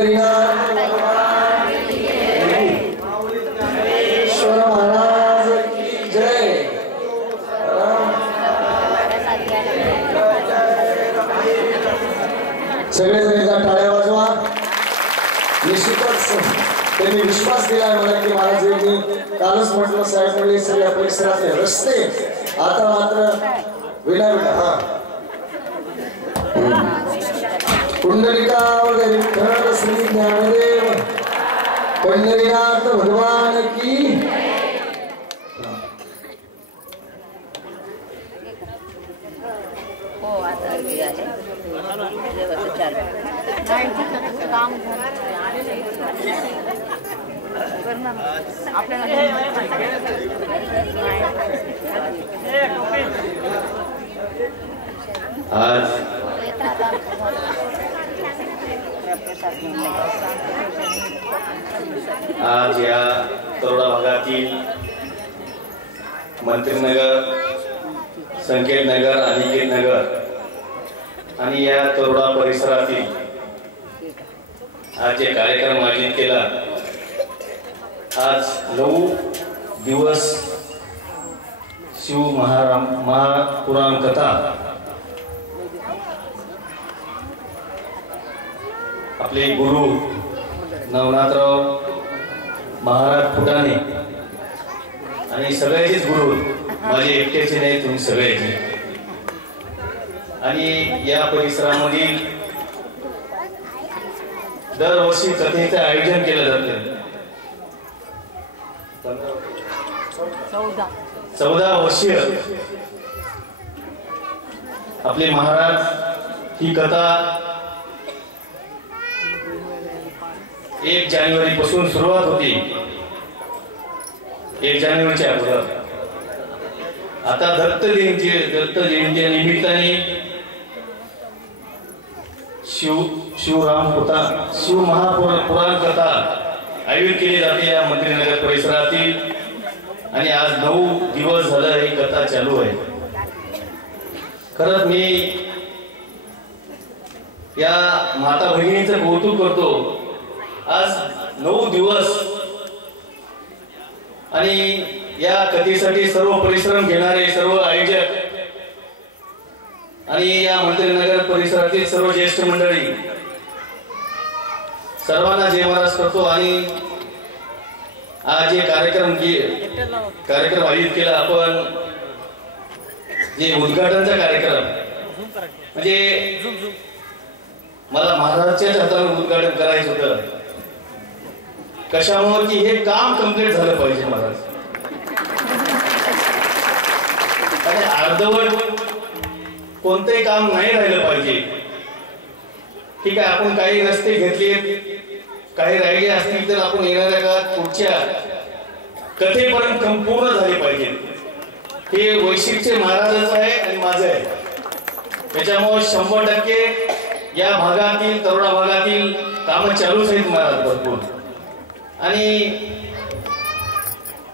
पंढरीनाथ ईश्वर महाराज की जय। सगळेजण टाळ्या वाजवा। निश्चितच त्यांनी विश्वास दिला मला की महाराज मी कालच म्हटलं साहेब म्हणले सगळ्या परिसरातले रस्ते आता मात्र विना पुंडलिकावरी विठ्ठल श्री ज्ञानदेव पंढरीनाथ भगवान की। हो आता काम आज या तरोडा भागातील मंत्रीनगर, संकेतनगर, अनिकेतनगर आणि या तरोडा परिसरातील आज जे कार्यक्रम आयोजित केला, आज 9 दिवस शिव महापुराण कथा आपले गुरु नवनाथराव महाराज फुटाणे आणि सगळ्याचेच गुरु, माझे एकट्याचे नाही, तुम्ही सगळ्याचे। आणि या परिसरामधील दरवर्षी कथेचं आयोजन केलं जातं। 14 वर्षीय आपले महाराज ही कथा 1 जानेवारी पासून सुरुवात होती। 1 जानेवारीच्या अगोदर आता दत्त जयंती निमित्ताने शिव महापुराण कथा आयोजित केली जाते या मंत्रीनगर परिसरातील। आणि आज 9 दिवस झालं ही कथा चालू आहे। खरंच मी या माता भगिनीचं कौतुक करतो। आज 9 दिवस आणि या कथेसाठी सर्व परिश्रम घेणारे सर्व आयोजक आणि या मंत्रीनगर परिसरातील सर्व ज्येष्ठ मंडळी सर्वांना जय महाराज करतो। आणि आज जे कार्यक्रम आयोजित केला आपण, जे उद्घाटनचा कार्यक्रम, म्हणजे मला महाराजांच्याच हाताने उद्घाटन करायचं होतं। कशामुळे की हे काम कंप्लीट झालं पाहिजे महाराज। आणि अर्धवट कोणतेही काम नाही राहिलं पाहिजे। ठीक आहे, आपण काही रस्ते घेतले, काही राहिले असतील तर आपण येणाऱ्या काळात पुढच्या कथेपर्यंत पूर्ण झाले पाहिजे। हे वैशिष्ट्य महाराजांचं आहे आणि माझं आहे। त्याच्यामुळे 100% या भागातील तरोडा भागातील कामं चालूच आहेत महाराज भरपूर। आणि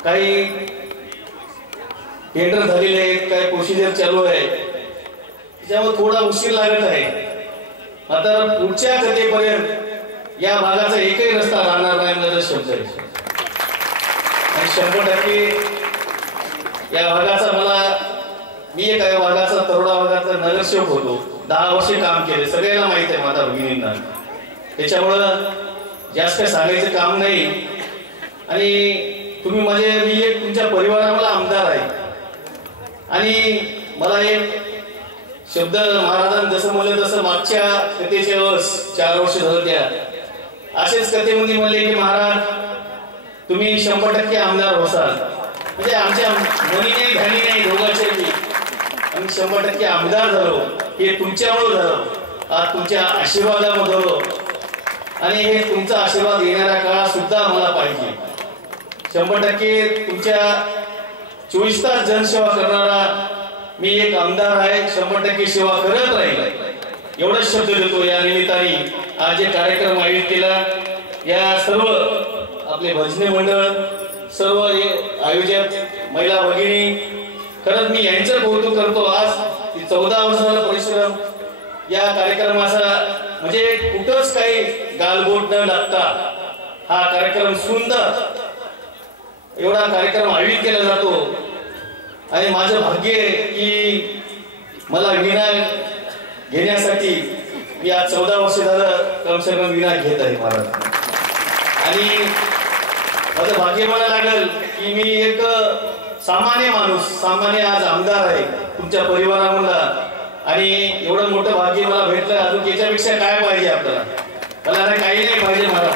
काही टेंडर झालेले आहेत, काही प्रोसिजर चालू आहे, त्याच्यामुळे थोडा उशीर लागत आहे। मात्र पुढच्या कथेपर्यंत या भागाचा एकही रस्ता राहणार नाही माझा शब्द आहे। आणि 100% या भागाचा मी एक भागाचा तरोडा भागाचा नगरसेवक होतो, 10 वर्षे काम केले, सगळ्यांना माहित आहे माता भगिनींना। त्याच्यामुळं जास्त काही सांगायचं काम नाही। आणि तुम्ही मी एक तुमच्या परिवाराला आमदार आहे आणि मला एक शब्द महाराजांनी जसं म्हणलं तसं मागच्या कथेच्या 4 वर्ष झालं त्या असेच कथेमध्ये म्हणले की महाराज तुम्ही 100% आमदार होसाल। म्हणजे आमच्या मनी नाही घाणी नाही दोघांच्या आम्ही 100% आमदार झालो, हे तुमच्यामुळे झालं, आज तुमच्या आशीर्वादामुळे झालो। आणि हे तुमचा आशीर्वाद येणाऱ्या काळात सुद्धा मला पाहिजे। 100% तुमच्या 24 तास जनसेवा करणारा मी एक आमदार आहे, 100% सेवा करत राहील एवढाच शब्द देतो। या निमित्ताने आज जे कार्यक्रम आयोजित केला, या सर्व आपले भजनी मंडळ, सर्व आयोजक, महिला भगिनी, खरंच मी यांचं कौतुक करतो। आज 14 वर्षाला परिश्रम या कार्यक्रमाचा म्हणजे कुठंच काही गालबोट न लागता हा कार्यक्रम सुंदर एवढा कार्यक्रम आयोजित केला जातो. आणि माझं भाग्य आहे की मला वीणा घेण्यासाठी मी आज 14 वर्ष झालं कम से कम वीणा घेत आहे महाराज. आणि माझं भाग्य मला लागेल की मी एक सामान्य माणूस, सामान्य आज आमदार आहे तुमच्या परिवारामधला. आणि एवढं मोठं भाग्य मला भेटलं. अजून याच्यापेक्षा काय पाहिजे आपल्याला? मला काही नाही पाहिजे. मला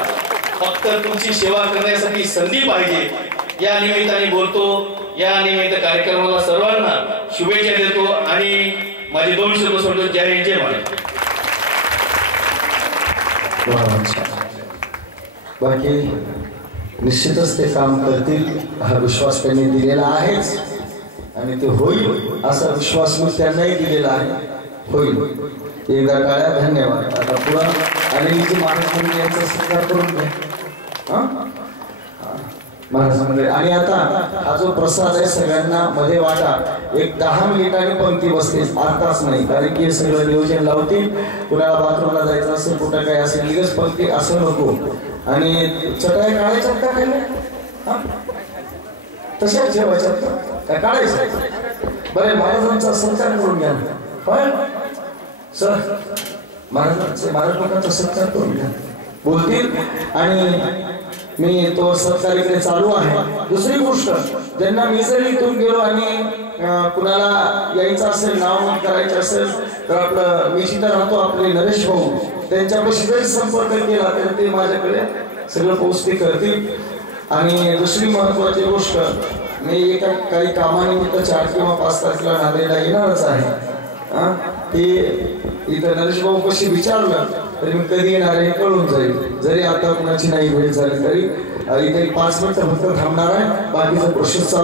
फक्त तुमची सेवा करण्यासाठी संधी पाहिजे. या निमित्ताने बोलतो. या निमित्त कार्यक्रमाला सर्वांना शुभेच्छा देतो आणि माझे 2 शब्द सोडतो. जय हिंद, जय महाराष्ट्र. बाकी निश्चितच ते काम करतील हा विश्वास त्यांनी दिलेला आहेच आणि ते होईल असा विश्वास मी त्यांनाही दिलेला आहे. होईल. एकदा टाळ्या. धन्यवाद. आता पुढं आणि महाराज यांचा स्वीकार करून घ्या महाराज मंडळी. आणि आता हा जो प्रसाद आहे सगळ्यांना मध्ये वाटा. एक 10 मिनिटांनी पंक्ती बसते, अर्धाच नाही, कारण की सगळं नियोजन लावतील. कुणाला बाथरूमला जायचं असेल, कुठं काय असेल, लगेच पंक्ती असं नको. आणि चटाई काढायच्यात का काय तशाच ठेवायच्यात काय काढायचं? बरे महाराजांचा सत्कार करून घ्या. होय सर, महाराज लोकांचा सत्कार करून घ्या. बोलतील आणि मी तो सत्कार इकडे चालू आहे. दुसरी गोष्ट, ज्यांना मी जर इथून गेलो आणि कुणाला यायचं असेल, नाव नोंद करायचं असेल तर आपलं मी जिथं राहतो आपले नरेश भाऊ त्यांच्यापाशी जरी संपर्क केला तर ते माझ्याकडे सगळं पोहोचते करतील. आणि दुसरी महत्वाची गोष्ट, मी एका काही कामानिमित्त 4 किंवा 5 तारखेला नांदेडला येणारच आहे. ते इथं नरेश भाऊ कशी विचारलं तरी मी कधी येणार आहे कळून जाईल. जरी आता कुणाची नाही वेळ झाली तरी इथे 5 मिनिटं फक्त थांबणार आहे. बाकीचं प्रोसेस चालू.